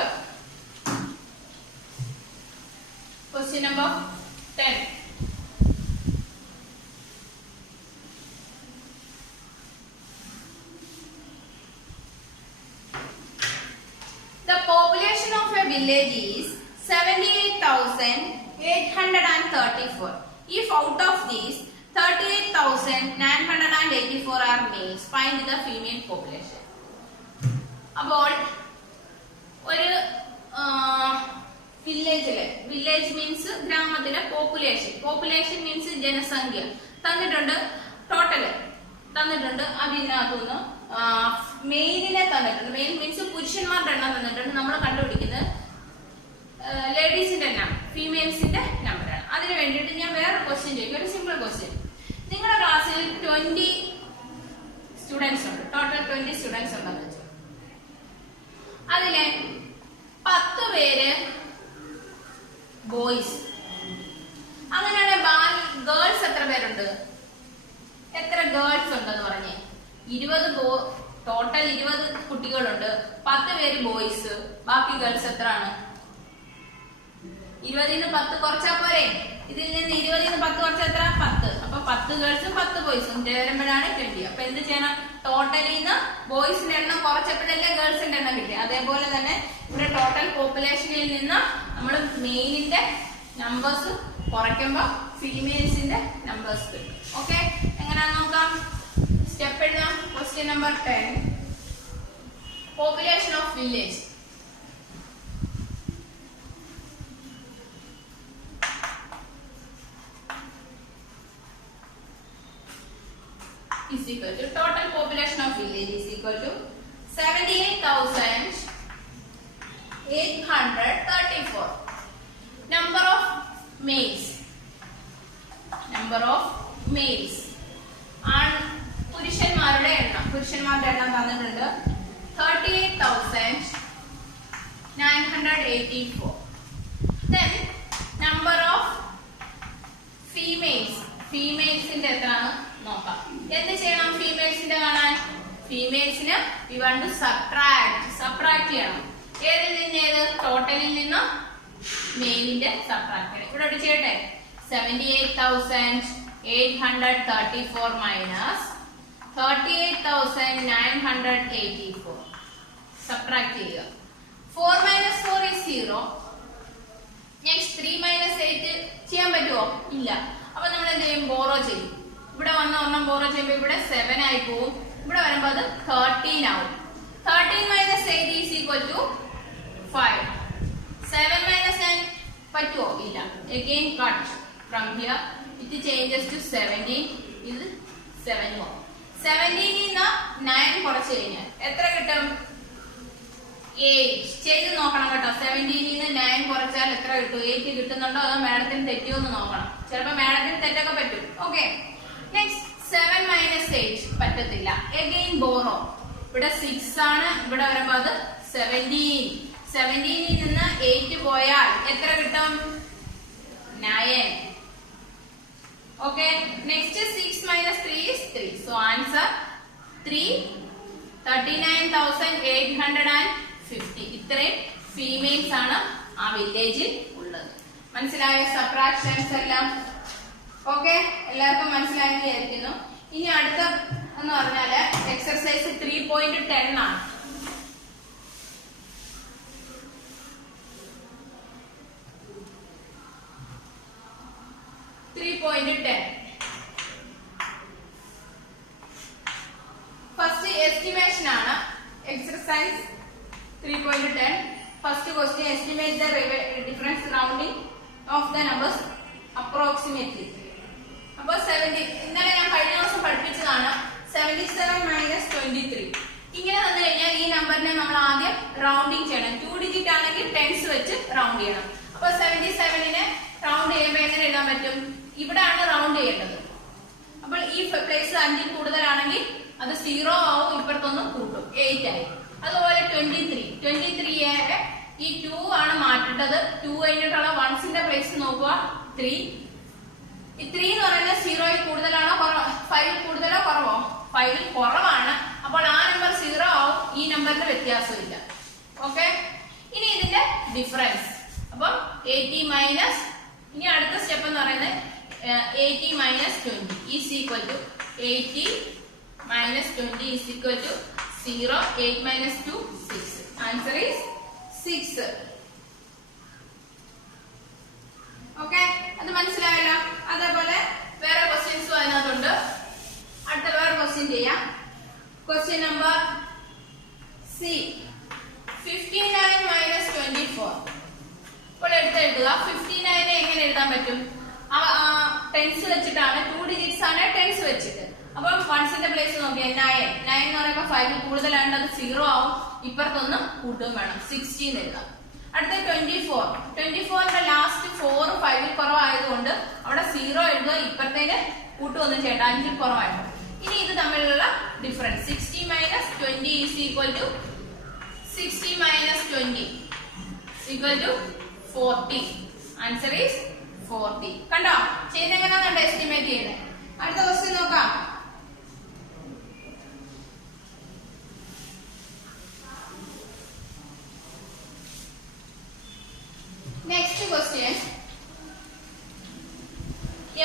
Question number 10. The population of a village is 78,834. If out of these 38,984 are males, find the female population. അപ്പോൾ ഒരു വില്ലേജ് മീൻസ് ഗ്രാമത്തിലെ പോപ്പുലേഷൻ മീൻസ് ജനസംഖ്യ തന്നിട്ടുണ്ട്, ടോട്ടല് തന്നിട്ടുണ്ട്. അതിനകത്തുനിന്ന് മെയിലിനെ തന്നിട്ടുണ്ട്. മെയിൽ മീൻസ് പുരുഷന്മാരുടെ എണ്ണം തന്നിട്ടുണ്ട്. നമ്മൾ കണ്ടുപിടിക്കുന്നത് ലേഡീസിന്റെ എണ്ണം, ഫീമെയിൽസിന്റെ നമ്പറാണ്. അതിന് വേണ്ടിയിട്ട് ഞാൻ വേറൊരു ക്വസ്റ്റ്യൻ ചോദിക്കും, ഒരു സിമ്പിൾ ക്വസ്റ്റ്യൻ. നിങ്ങളുടെ ക്ലാസ്സിൽ 20 സ്റ്റുഡൻസ് ഉണ്ട്, ടോട്ടൽ 20 സ്റ്റുഡൻസ് ഉണ്ടെന്ന് വെച്ചു. അതിലെ 10 പേര് ബോയ്സ്. അങ്ങനെയാണെങ്കിൽ ഗേൾസ് എത്ര പേരുണ്ട്? എത്ര ഗേൾസ് ഉണ്ടെന്ന് പറഞ്ഞേ? 20 ടോട്ടൽ 20 കുട്ടികളുണ്ട്, 10 പേര് ബോയ്സ്, ബാക്കി ഗേൾസ് എത്ര ആണ്? 20 10 കുറച്ചാ പോരെ? ഇതിൽ നിന്ന് 20 10 കുറച്ചാ എത്ര? 10. അപ്പൊ 10 ഗേൾസും 10 ബോയ്സും ചേരുമ്പോഴാണ് 20. അപ്പൊ എന്ത് ചെയ്യണം? ടോട്ടലിൽ നിന്ന് ബോയ്സിന്റെ എണ്ണം കുറച്ചപ്പോഴല്ലേ ഗേൾസിന്റെ എണ്ണം കിട്ടി. അതേപോലെ തന്നെ ഇവിടെ ടോട്ടൽ പോപ്പുലേഷനിൽ നിന്ന് നമ്മൾ മെയിലിന്റെ നമ്പേഴ്സ് കുറയ്ക്കുമ്പോൾ ഫീമെയിൽസിന്റെ നമ്പേഴ്സ് കിട്ടും. ഓക്കെ, എങ്ങനെയാന്ന് നോക്കാം. സ്റ്റെപ്പ് എഴുതാം. Question number 10. Population of village. Is equal to total population of village is equal to 78,834. Number of males. പുരുഷന്മാരുടെ എണ്ണം തന്നിട്ടുണ്ട് 38,984. Then number of ഫീമെയിൽസിന്റെ എത്രയാണ് നോക്കാം. എന്ത് ചെയ്യണം? ഫീമെയിൽസിന്റെ കാണാൻ ഫീമെയിൽസിന് we want to subtract ചെയ്യണം. ഏതിൽ നിന്ന് ഏത്? ടോട്ടലിൽ നിന്ന് മെയിലിന്റെ സബ്ട്രാക്ട് ചെയ്യണം. ഇവിടെ ചെയ്യട്ടെ. 78,834 minus 38,984 സബ്ട്രാക്ട് ചെയ്യുക. 4 minus 4 is 0. നെക്സ്റ്റ് 3 minus 8 ചെയ്യാൻ പറ്റുമോ? ഇല്ല. അപ്പൊ നമ്മൾ എന്ത് ചെയ്യും? ബോറോ ചെയ്യും. ഇവിടെ ഒരെണ്ണം ബോറോ ചെയ്യുമ്പോൾ ഇവിടെ 7 ആയി പോവും. ഇവിടെ വരുമ്പോൾ അത് 13 ആവും. 13 minus 8 is equal to 5. 7 minus 9 പറ്റുമോ? ഇല്ല. Again cut from here. It changes to 17. ഇത് 7 ആവും. 17 നിന്ന് 9 കുറച്ച് കഴിഞ്ഞാൽ എത്ര കിട്ടും? 8. ചെയ്ത് നോക്കണം കേട്ടോ. 17 നിന്ന് 9 കുറച്ചാൽ എത്ര കിട്ടും? 8 കിട്ടുന്നുണ്ടോ അതോ മാഡത്തിന് തെറ്റിയോ എന്ന് നോക്കണം. ചിലപ്പോ മാഡത്തിന് തെറ്റൊക്കെ പറ്റും. ഓക്കെ, നെക്സ്റ്റ് 7 minus 8 പറ്റത്തില്ല. Again borrow. ഇവിടെ 6 ആണ്, ഇവിടെ വരുമ്പോ അത് 17. 17 നിന്ന് 8 പോയാൽ എത്ര കിട്ടും? 9. Okay, next 6 minus 3 is 3. So answer 3. 39,850. ഇത്രയും ഫീമെയിൽസ് ആണ് ആ വില്ലേജിൽ ഉള്ളത്. മനസ്സിലായോ സബ്ട്രാക്ഷൻസ് എല്ലാം? ഓക്കെ, എല്ലാവർക്കും മനസ്സിലായെന്ന് വിചാരിക്കുന്നു. ഇനി അടുത്ത എന്ന് പറഞ്ഞാല് എക്സർസൈസ് 3.10 ആണ്. ഫസ്റ്റ് എസ്റ്റിമേഷൻ ആണ്. Exercise 3.10. First question, estimate the difference rounding of the numbers approximately. അപ്പോൾ 70 ഇന്നലെ ഞാൻ കഴിഞ്ഞ ദിവസം പഠിപ്പിച്ചതാണ്. 77 മൈനസ് 23 ഇങ്ങനെ വന്നു കഴിഞ്ഞാൽ ഈ നമ്പറിനെ നമ്മൾ ആദ്യം റൗണ്ടിങ് ചെയ്യണം. 2 ഡിജിറ്റ് ആണെങ്കിൽ ടെൻസ് വെച്ച് റൗണ്ട് ചെയ്യണം. അപ്പൊ 77നെ റൗണ്ട് ചെയ്യുമ്പോൾ എങ്ങനെ എഴുതാൻ പറ്റും? ഇവിടെയാണ് റൗണ്ട് ചെയ്യേണ്ടത്. അപ്പോൾ ഈ പ്ലേസ് 5ൽ കൂടുതലാണെങ്കിൽ അത് 0 ആവും, ഇപ്പുറത്തൊന്ന് കൂട്ടും, 8 ആയി. അതുപോലെ 23യെ ഈ 2 ആണ് മാറ്റേണ്ടത്. 2 കഴിഞ്ഞിട്ടുള്ള വൺസിന്റെ പ്ലേസ് നോക്കുക, 3. ഈ 3 എന്ന് പറയുന്നത് 0ൽ കൂടുതലാണോ 5ൽ കൂടുതലോ കുറവോ? 5ൽ കുറവാണ്. അപ്പോൾ ആ നമ്പർ 0 ആവും, ഈ നമ്പറിന്റെ വ്യത്യാസമില്ല. ഓക്കെ, ഇനി ഇതിന്റെ ഡിഫറൻസ്. അപ്പം 80 മൈനസ്, ഇനി അടുത്ത സ്റ്റെപ്പ് എന്ന് പറയുന്നത് 80 minus 20 is equal to 80 minus 20 is equal to 0. 8 minus 2 6. Answer is 6. Okay, അത് മനസ്സിലായല്ലോ. അതേപോലെ വേറെ ക്വസ്റ്റ്യൻസും അതിനകത്തുണ്ട്. അടുത്ത വേറെ ക്വസ്റ്റ്യൻ ചെയ്യാം. Question number C, 59 minus 24. ഇപ്പോൾ എടുത്തെഴുതുക. 59 എങ്ങനെ എഴുതാൻ പറ്റും? ടെൻസ് വെച്ചിട്ടാണ്, 2 ഡിജിറ്റ്സ് ആണ് ടെൻസ് വെച്ചിട്ട്. അപ്പൊ വൺസിന്റെ പ്ലേസ് നോക്കിയാൽ 9 എന്ന് പറയുമ്പോൾ 5ൽ കൂടുതലാണ്ട് അത് 0 ആവും, ഇപ്പുറത്തൊന്ന് കൂട്ടുകയും വേണം, 16 എഴുതാം. അടുത്ത 24ന്റെ ലാസ്റ്റ് 4 5ൽ കുറവായതുകൊണ്ട് അവിടെ 0 എഴുതുക, ഇപ്പുറത്തേന് കൂട്ടുമൊന്നും ചെയ്യണ്ട, 5ൽ കുറവായിട്ട്. ഇനി ഇത് തമ്മിലുള്ള difference 60 minus 20 is equal to 60 minus 20 equal to 40. Answer is 40. കണ്ടോ ചെയ്യുന്ന എങ്ങനെയാണെന്ന് എസ്റ്റിമേറ്റ് ചെയ്യുന്നത്. അടുത്ത ക്വസ്റ്റ്യൻ നോക്കാം. Next question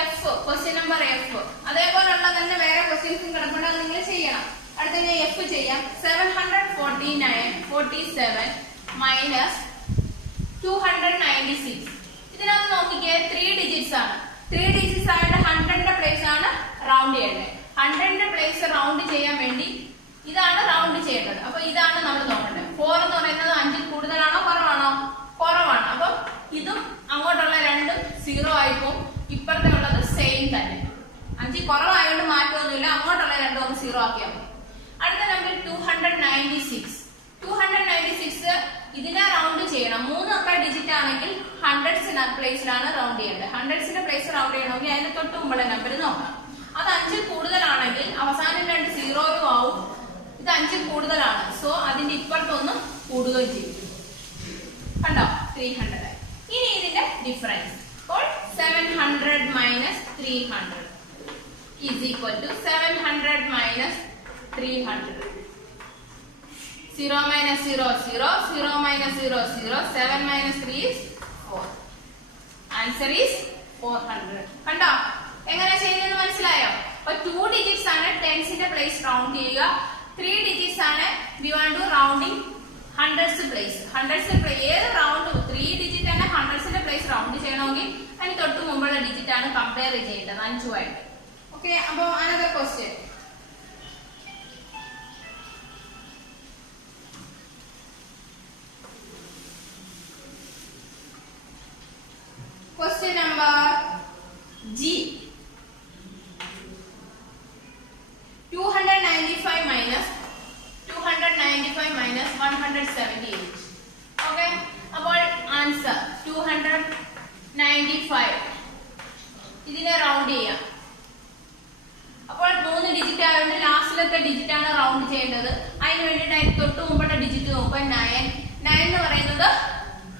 F, question number F. അതേപോലുള്ള തന്നെ വേറെ ക്വസ്റ്റ്യൻസും കിടപ്പുണ്ട്, അത് നിങ്ങൾ ചെയ്യണം. അടുത്ത ഞാൻ എഫ് ചെയ്യാം. 747 മൈനസ് 296. ഇതിനകത്ത് നോക്കിക്കേ, 3 ഡിജിറ്റ്സ് ആണ്. 3 ഡിജിറ്റ്സ് ആയിട്ട് 100ന്റെ പ്ലേസ് ആണ് റൗണ്ട് ചെയ്യേണ്ടത്. 100ന്റെ പ്ലേസ് റൗണ്ട് ചെയ്യാൻ വേണ്ടി ഇതാണ് റൗണ്ട് ചെയ്യേണ്ടത്. അപ്പൊ ഇതാണ് നമ്മൾ നോക്കേണ്ടത്. 4 എന്ന് പറയുന്നത് 5ൽ കൂടുതലാണോ കുറവാണോ? കുറവാണ്. അപ്പൊ ഇതും അങ്ങോട്ടുള്ള രണ്ടും 0 ആയിപ്പോവും, ഇപ്പുറത്തെ ഉള്ളത് സെയിം തന്നെ. 5ൽ കുറവായതുകൊണ്ട് മാറ്റമൊന്നുമില്ല, അങ്ങോട്ടുള്ള രണ്ടും ഒന്ന് 0 ആക്കിയാൽ മതി. അടുത്ത നമ്പർ 296. ഇതിനെ റൗണ്ട് ചെയ്യണം. 3 അക്ക ഡിജിറ്റ് ആണെങ്കിൽ ഹൺഡ്രഡ്സിന്റെ പ്ലേസിലാണ് റൗണ്ട് ചെയ്യേണ്ടത്. ഹൺഡ്രഡ്സിന്റെ പ്ലേസ് റൗണ്ട് ചെയ്യണമെങ്കിൽ അതിന് തൊട്ട് മുമ്പുള്ള നമ്പർ നോക്കാം. അത് 5ൽ കൂടുതലാണെങ്കിൽ അവസാനം 2 0 ആവും. ഇത് 5ൽ കൂടുതലാണ്, സോ അതിന്റെ ഇപ്പുറത്തൊന്ന് കൂടുകയും ചെയ്യും. കണ്ടോ, 300 ആയി. ഇനി ഇതിന്റെ ഡിഫറൻസ്. അപ്പോൾ 700 minus 300 is equal to 700 minus 300. 0 minus 0 0, 0 minus 0 0, 7 minus 3 is 4. Answer is 400. കണ്ടോ എങ്ങനെ ചെയ്യുന്നത് മനസ്സിലായോ? അപ്പൊ 2 ഡിജിറ്റ്സ് ആണ് ടെൻസിന്റെ പ്ലേസ് റൗണ്ട് ചെയ്യുക. 3 ഡിജിറ്റ്സ് ആണ് we want to rounding hundreds place. ഏത് റൗണ്ട് 3 ഡിജിറ്റ് ആണ് ഹൺഡ്രഡ്സിന്റെ പ്ലേസ് റൗണ്ട് ചെയ്യണമെങ്കിൽ അതിന് തൊട്ട് മുമ്പുള്ള ഡിജിറ്റ് ആണ് കമ്പയർ ചെയ്യേണ്ടത് 5 ആയിട്ട്. ഓക്കെ, അപ്പൊ another question. Question number G. 295 minus 178. Okay, അപ്പോൾ ആൻസർ 295. ഇതിനെ റൗണ്ട് ചെയ്യാം. അപ്പോൾ 3 ഡിജിറ്റ് ആയതുകൊണ്ട് ലാസ്റ്റിലത്തെ ഡിജിറ്റ് ആണ് റൗണ്ട് ചെയ്യേണ്ടത്. അതിന് വേണ്ടിയിട്ട് അതിന് തൊട്ട് മുമ്പുള്ള ഡിജിറ്റ് നോക്കുക. 9 എന്ന് പറയുന്നത്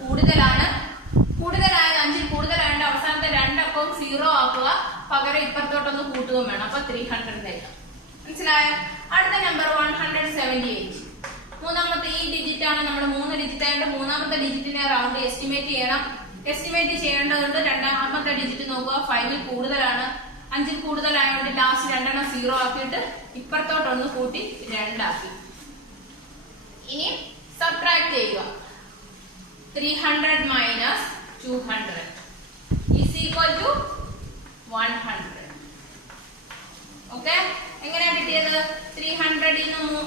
കൂടുതലാണ്. കൂടുതലായത് 5ൽ കൂടുതലായതുകൊണ്ട് അവസാനത്തെ 2 അക്കവും 0 ആക്കുക, പകരം ഇപ്പുറത്തോട്ടൊന്ന് കൂട്ടുകയും വേണം. അപ്പൊ 300 തേക്കാം. മനസ്സിലായോ? അടുത്ത നമ്പർ 178. മൂന്നാമത്തെ ഈ ഡിജിറ്റ് ആണ് നമ്മൾ 3 ഡിജിറ്റ് ആയതുകൊണ്ട് മൂന്നാമത്തെ ഡിജിറ്റിനെ റൗണ്ട് എസ്റ്റിമേറ്റ് ചെയ്യണം. എസ്റ്റിമേറ്റ് ചെയ്യേണ്ടതുണ്ട്. രണ്ടാമത്തെ ഡിജിറ്റ് നോക്കുക, 5ൽ കൂടുതലാണ്. 5ൽ കൂടുതലായതുകൊണ്ട് ലാസ്റ്റ് 2 എണ്ണം 0 ആക്കിയിട്ട് ഇപ്പുറത്തോട്ടൊന്ന് കൂട്ടി 2 ആക്കി. ഇനി സബ്ട്രാക്ട് ചെയ്യുക. 300 minus 200 is equal to 100. Okay, എങ്ങനെയാ കിട്ടിയത്? 300 ൽ നിന്ന്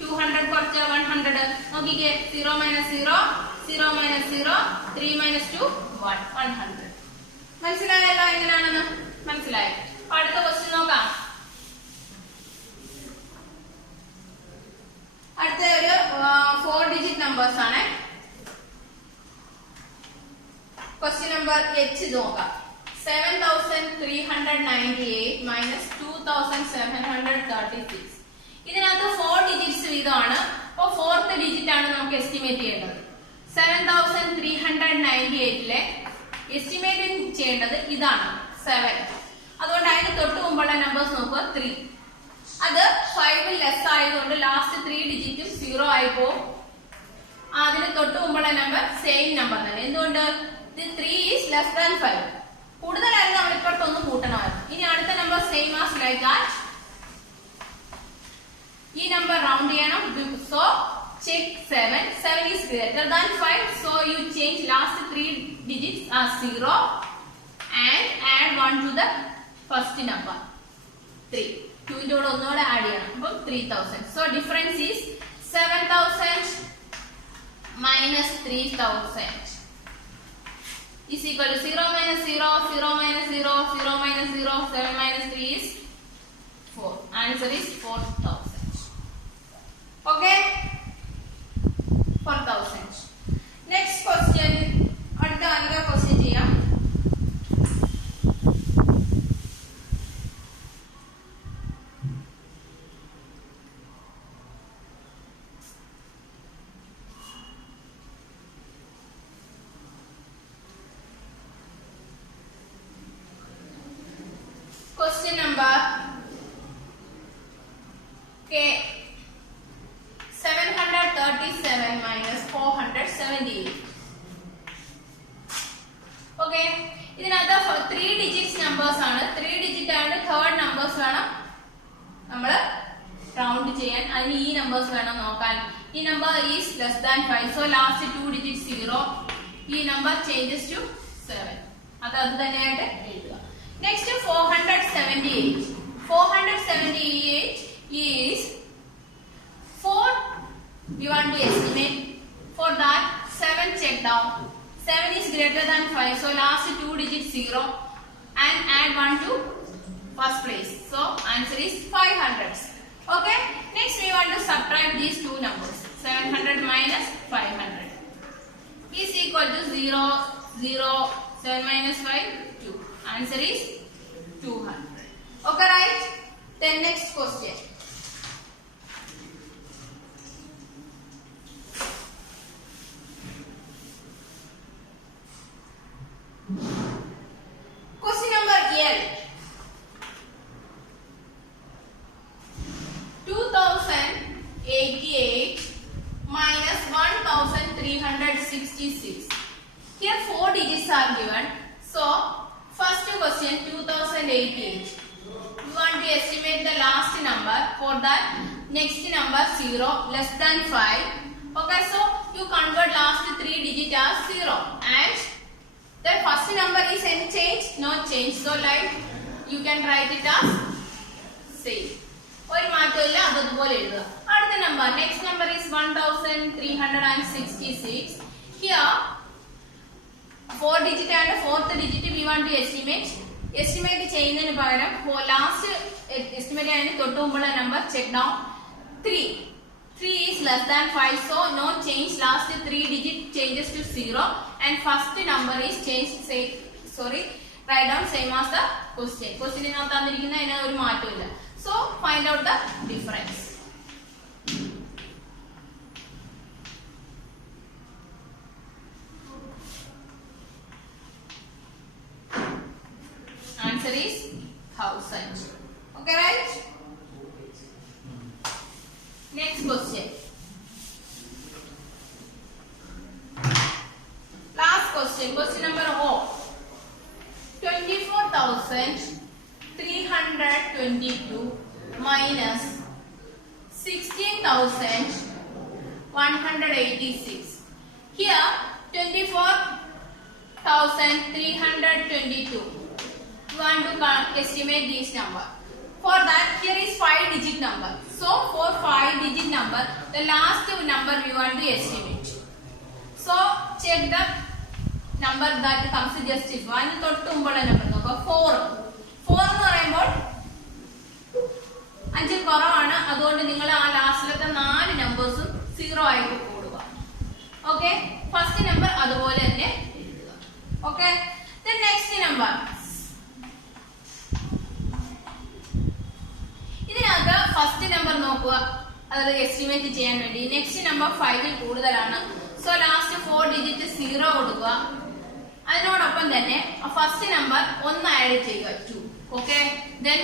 200 കുറച്ച് 100. നോക്കിക്കേ, 0 minus 0, 0 minus 0, 3 minus 2, 1, 100. മനസ്സിലായല്ലോ എങ്ങനെയാണെന്ന്? മനസ്സിലായി. അടുത്ത ക്വസ്റ്റ്യൻ നോക്കാം. അടുത്ത ഒരു 4 ഡിജിറ്റ് നമ്പേഴ്സ് ആണ്. ക്വസ്റ്റ്യൻ നമ്പർ H നോക്കാം. 7398 minus 2736. ഇതിനകത്ത് 4 ഡിജിറ്റ്സ് വീതമാണ്. അപ്പൊ 4th ഡിജിറ്റ് ആണ് നമുക്ക് എസ്റ്റിമേറ്റ് ചെയ്യേണ്ടത്. 7398ലെ എസ്റ്റിമേറ്റ് ചെയ്യേണ്ടത് ഇതാണ് 7. അതുകൊണ്ട് അതിന് തൊട്ട് മുമ്പുള്ള നമ്പേഴ്സ് നോക്കുക 3. അത് 5 ലെസ് ആയതുകൊണ്ട് ലാസ്റ്റ് 3 ഡിജിറ്റും 0 ആയി പോകും. അതിന് തൊട്ട് മുമ്പുള്ള നമ്പർ സെയിം നമ്പർ തന്നെ. എന്തുകൊണ്ട്? 3 is less than 5. കൂടുതലായിരുന്നു നമ്മൾ ഇപ്പുറത്തൊന്ന് കൂട്ടണമായിരുന്നു. ഇനി അടുത്ത number same as like that. ഈ നമ്പർ റൗണ്ട് ചെയ്യണം. So check 7. 7 is greater than 5. So you change last 3 digits as 0 and add 1 to the first number 3. 2 ന്റെ കൂടെ ഒന്നുകൂടെ ആഡ് ചെയ്യണം. അപ്പോൾ 3000. So difference is 7000 minus 3000 is equal to 0 minus 0, 0 minus 0, 0 minus 0, 7 minus 3 is 4. Answer is 4000. Okay? 4000. Next question. അടുത്ത another question ചെയ്യാം. Question number K. 737 minus 478. Okay. ഇതിനകത്ത് 3 digits numbers ആണ്. 3 digit ആയിട്ട് തേർഡ് നമ്പേഴ്സ് വേണം നമ്മൾ റൗണ്ട് ചെയ്യാൻ. അതിന് ഈ നമ്പേഴ്സ് വേണം നോക്കാൻ. ഈ number is less than 5. So last 2 digit 0. ഈ നമ്പർ ചേഞ്ചസ് ടു 7. അത് തന്നെയായിട്ട് എഴുതുക. Next 478. 478 is 4. We want to estimate. For that 7 check down. 7 is greater than 5. So last 2 digits 0 and add 1 to first place. So answer is 500. Okay. Next we want to subtract these two numbers. 700 minus 500 is equal to 0, 0. 7 minus 5, 2. Answer is 200. Okay, right? Then next question. Question number L. 2088 minus 1366. Here 4 digits are given. So first question 2088. You want to estimate the last number. For that next number 0 less than 5. Okay, so you convert last 3 digits as 0 and the first number is any change? No change. So like you can write it as same. ഒരു മാറ്റമില്ല, അതുപോലെ എഴുതുക. അടുത്ത number next number is 1366. Here 4 digit and 4th digit we want to estimate. Estimate ചെയ്യുന്നതിന് പകരം last estimate ചെയ്യുന്നതിന് തൊട്ട് മുമ്പുള്ള number check down. 3 is less than 5. So no change. Last 3 digit changes to 0 and first number is changed. Write down same as the question. Question ഇതിനകത്ത് തന്നിരിക്കുന്ന അതിന് ഒരു മാറ്റമില്ല. So find out the difference. Answer is 1000. Okay, right? Next question. Last question. Question number O. 24,000 322 minus 16,186. Here 24,322. You want to estimate this number. For that, here is 5-digit number. So for 5-digit number, the last number we want to estimate. So check the number that comes to justify. number 4. 4 എന്ന് പറയുമ്പോൾ 5 കുറവാണ്. അതുകൊണ്ട് നിങ്ങൾ ആ ലാസ്റ്റിലത്തെ 4 നമ്പേഴ്സും 0 ആയിട്ട് കൂടുക. Okay, first number അതുപോലെ തന്നെ എഴുതുക. Okay, then next number. ഇതിനകത്ത് ഫസ്റ്റ് നമ്പർ നോക്കുക, അത് എസ്റ്റിമേറ്റ് ചെയ്യാൻ വേണ്ടി. നെക്സ്റ്റ് നമ്പർ 5ൽ കൂടുതലാണ്. സോ ലാസ്റ്റ് 4 ഡിജിറ്റ് 0 കൊടുക്കുക. അതിനോടൊപ്പം തന്നെ ഫസ്റ്റ് നമ്പർ 1 ആഡ് ചെയ്യുക, 2. Okay, then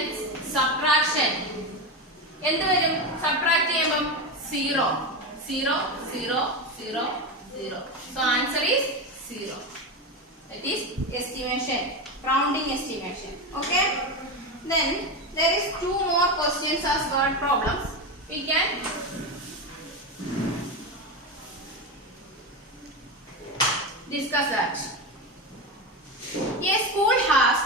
subtraction. എന്ത് വരും? സബ്ട്രാക്ട് ചെയ്യുമ്പോൾ 0 0 0 0 0. So answer is 0. That is estimation, rounding estimation. Okay, then there is 2 more questions as word problems. We can discuss that. A school has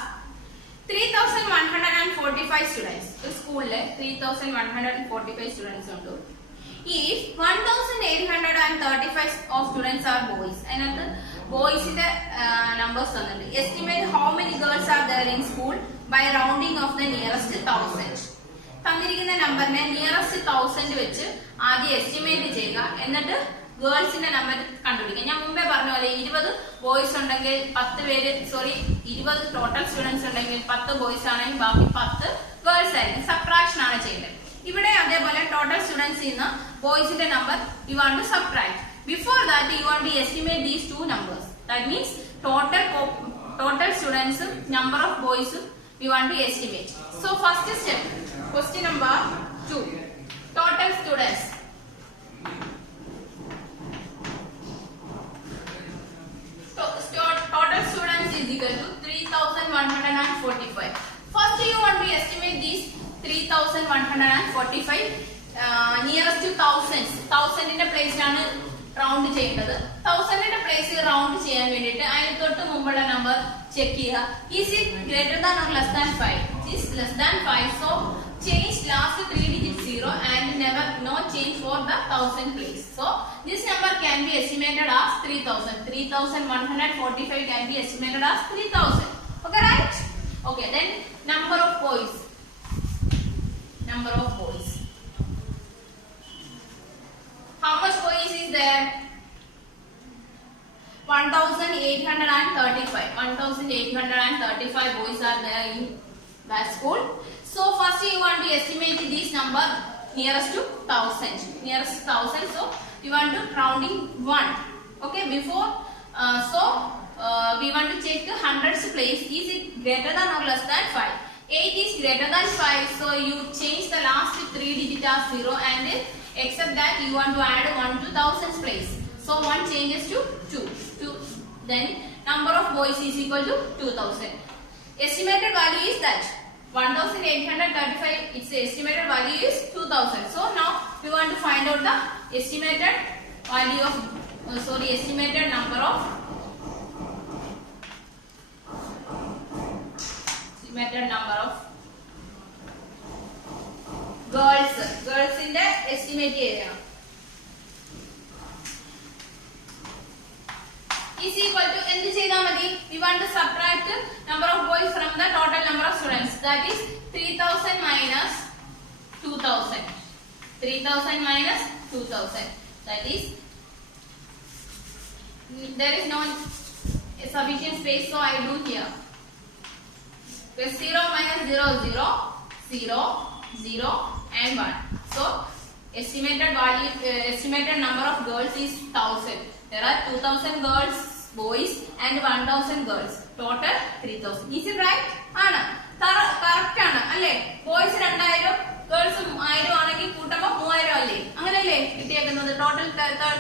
3,145 students. The school le 3,145 students undu. If 1,835 of students are boys, another boys in the numbers thannu. Estimate how many girls are there in school by rounding of the nearest 1,000. തന്നിരിക്കുന്ന നമ്പറിനെ nearest 1000 വെച്ച് ആദ്യം estimate ചെയ്യുക. എന്നിട്ട് ഗേൾസിന്റെ number കണ്ടുപിടിക്കുക. ഞാൻ മുമ്പേ പറഞ്ഞ പോലെ 20 ബോയ്സ് ഉണ്ടെങ്കിൽ 20 ടോട്ടൽ സ്റ്റുഡൻസ് ഉണ്ടെങ്കിൽ 10 ബോയ്സ് ആണെങ്കിൽ ബാക്കി 10 ഗേൾസ് ആയിരിക്കും. സബ്ട്രാക്ഷൻ ആണ് ചെയ്യുന്നത്. ഇവിടെ അതേപോലെ ടോട്ടൽ സ്റ്റുഡൻസ് ഇന്ന് ബോയ്സിന്റെ number you want to subtract. Before that you want to estimate these 2 numbers. That means total students, number of boys we want to estimate. So first step, question number 2, total students. Total students is equal to 3,145. First you want to estimate these 3,145 nearest to thousands. 1000 in the place ആണ് round ചെയ്യേണ്ടത്. 1000 ന്റെ place round ചെയ്യാൻ വേണ്ടിയിട്ട് അതിന് തൊട്ട് മുമ്പുള്ള number check ചെയ്യുക. Is it greater than or less than 5? It is less than 5. So change last 3 digits 0 and never no change for the 1000 place. So this number can be estimated as 3,000. 3,145 can be estimated as 3,000. Okay, right? Okay, then number of boys. Number of boys. How much boys is there? 1,835. 1,835 boys are there in that school. So first you want to estimate this number nearest to 1,000. Nearest 1,000. So you want to rounding 1. Okay, before we want to check the hundreds place. Is it greater than or less than 5? 8 is greater than 5. So you change the last 3 digit as 0 and except that you want to add 1 to thousands place. So 1 changes to 2. Then number of boys is equal to 2,000. Estimated value is that 1,835. Its estimated value is 2,000. So now we want to find out the estimated value of estimated number of girls. Girls in the estimate area is equal to എന്ത് ചെയ്താൽ മതി? We want to subtract number of boys from the total number of students. That is 3,000 minus 2,000. 3,000 minus 2,000. That is there is no sufficient space, so I do here. 0 minus 0 0 0 0 and 1. So estimated value, estimated number of girls is 1,000. There are 2,000 girls, boys and 1,000 girls. Total 3,000. Is it right? ആണ്. correct ആണ് അല്ലേ? boys 2,000, girls 1,000 ആണെങ്കിൽ കൂട്ടുമ്പോൾ 3,000 അല്ലേ? അങ്ങനെയല്ലേ കിട്ടിയേക്കുന്നത്? total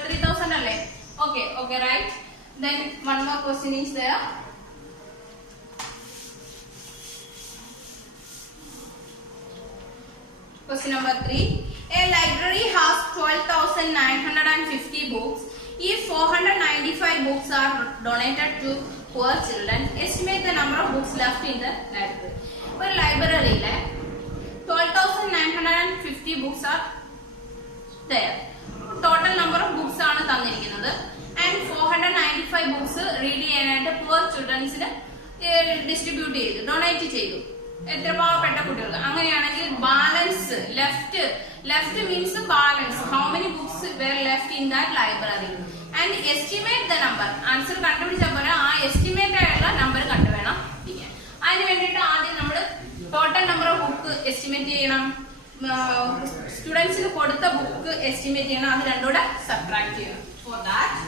3,000 അല്ലേ? Okay, right. Then one more question is there. Question number 3. A library has 12,950 books. If 495 books are donated to poor children, estimate the number of books left in the library. ഒരു ലൈബ്രറിയിലെ 12,950 books are there. Total number of books ആണ് തന്നിരിക്കുന്നത്. And 495 books read ചെയ്യാനായിട്ട് poor childrensന് distribute ചെയ്തു, donate ചെയ്തു. എത്ര പാവപ്പെട്ട കുട്ടികൾക്ക്. അങ്ങനെയാണെങ്കിൽ balance left means balance. How many books were left in that library and estimate the number. Answer കണ്ടുപിടിച്ചാൽ പോലെ ആ എസ്റ്റിമേറ്റ് ആയിട്ടുള്ള നമ്പർ കണ്ടുവേണം ഇരിക്കാൻ. അതിന് വേണ്ടിയിട്ട് ആദ്യം നമ്മൾ total number of book estimate ചെയ്യണം. സ്റ്റുഡൻസിന് കൊടുത്ത ബുക്ക് എസ്റ്റിമേറ്റ് ചെയ്യണം. അത് രണ്ടുകൂടെ സബ്ട്രാക്ട് ചെയ്യണം. For that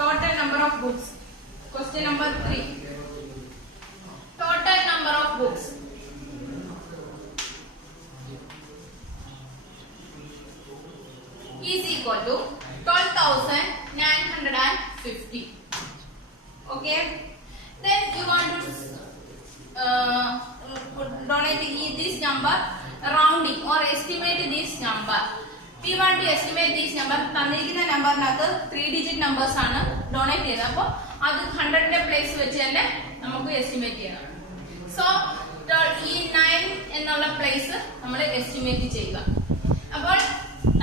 total number of books. Question number 3. Total number of books is equal to 12,950. Okay, then you want to donate this number, rounding or estimate this number. We want to estimate this number. തന്നിരിക്കുന്ന നമ്പറിനകത്ത് 3 digit numbers ആണ് donate ചെയ്യുന്നത്. അപ്പോൾ അത് 100ന്റെ place വെച്ച് തന്നെ നമുക്ക് estimate ചെയ്യണം. So ഈ 9 എന്നുള്ള പ്ലേസ് നമ്മൾ എസ്റ്റിമേറ്റ് ചെയ്യുക. അപ്പോൾ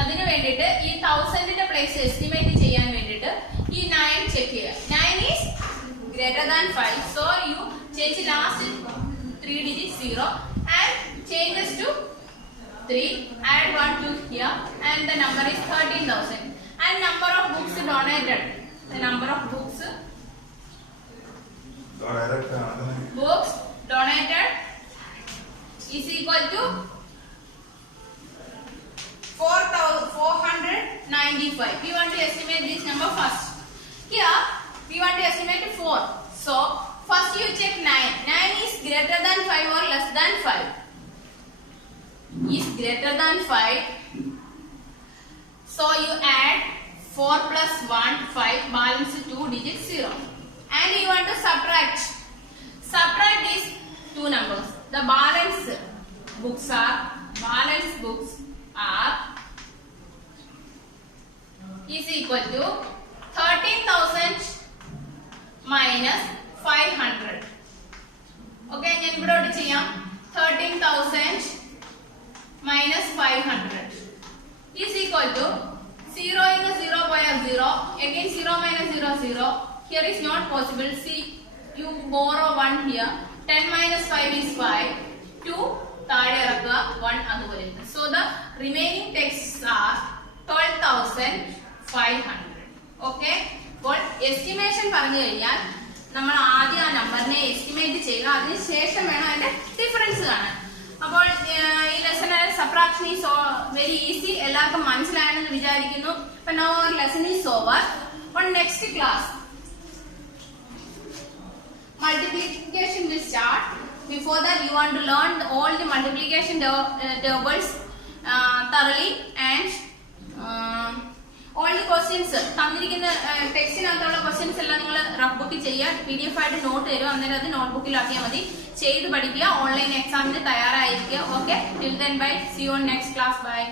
അതിന് വേണ്ടിയിട്ട് ഈ 1000ന്റെ പ്ലേസ് എസ്റ്റിമേറ്റ് ചെയ്യാൻ വേണ്ടിയിട്ട് ഈ 9 ചെക്ക് ചെയ്യുക. 9 is greater than 5. So you change last 3 digits 0 and changes to 3. Add 1 to here and the number is 13,000. And number of books donated. The number of books donated is equal to 4,495. We want to estimate this number first. Here we want to estimate 4. So first you check 9. 9 is greater than 5 or less than 5? Is greater than 5. So you add 4 plus 1, 5, balance 2 digits 0. And you want to subtract. Subtract these two numbers. The balance books are is equal to 13,000 minus 500. Okay, ഞാൻ ഇവിടോട്ട് ചെയ്യാം. 13,000 minus 500 is equal to 0 in the 0 by 0. Again 0 minus 0 0. Here is not possible. See, you borrow 1 here. 10 minus 5 is 5. 2 താഴെ ഇറക്കുക, 1 അതുപോലെ. So the remaining texts are 12,500. Okay. അപ്പോൾ estimation പറഞ്ഞു കഴിഞ്ഞാൽ നമ്മൾ ആദ്യം ആ നമ്പറിനെ എസ്റ്റിമേറ്റ് ചെയ്യുക. അതിനുശേഷം വേണം അതിന്റെ ഡിഫറൻസ് കാണാൻ. അപ്പോൾ ഈ lesson subtraction is very easy. എല്ലാവർക്കും മനസ്സിലായെന്ന് വിചാരിക്കുന്നു. അപ്പോൾ now our lesson is over. On next class multiplication will start. Before that you want to learn all the multiplication tables thoroughly and all the questions. തന്നിരിക്കുന്ന ടെക്സ്റ്റിനകത്തുള്ള questions എല്ലാം നിങ്ങൾ rough ബുക്കിൽ ചെയ്യുക. PDF ആയിട്ട് നോട്ട് തരും. അന്നേരം അത് നോട്ട്ബുക്കിലാക്കിയാൽ മതി. ചെയ്ത് പഠിക്കുക. ഓൺലൈൻ എക്സാമിന് തയ്യാറായിരിക്കുക. Okay, till then bye. See you on next class. Bye.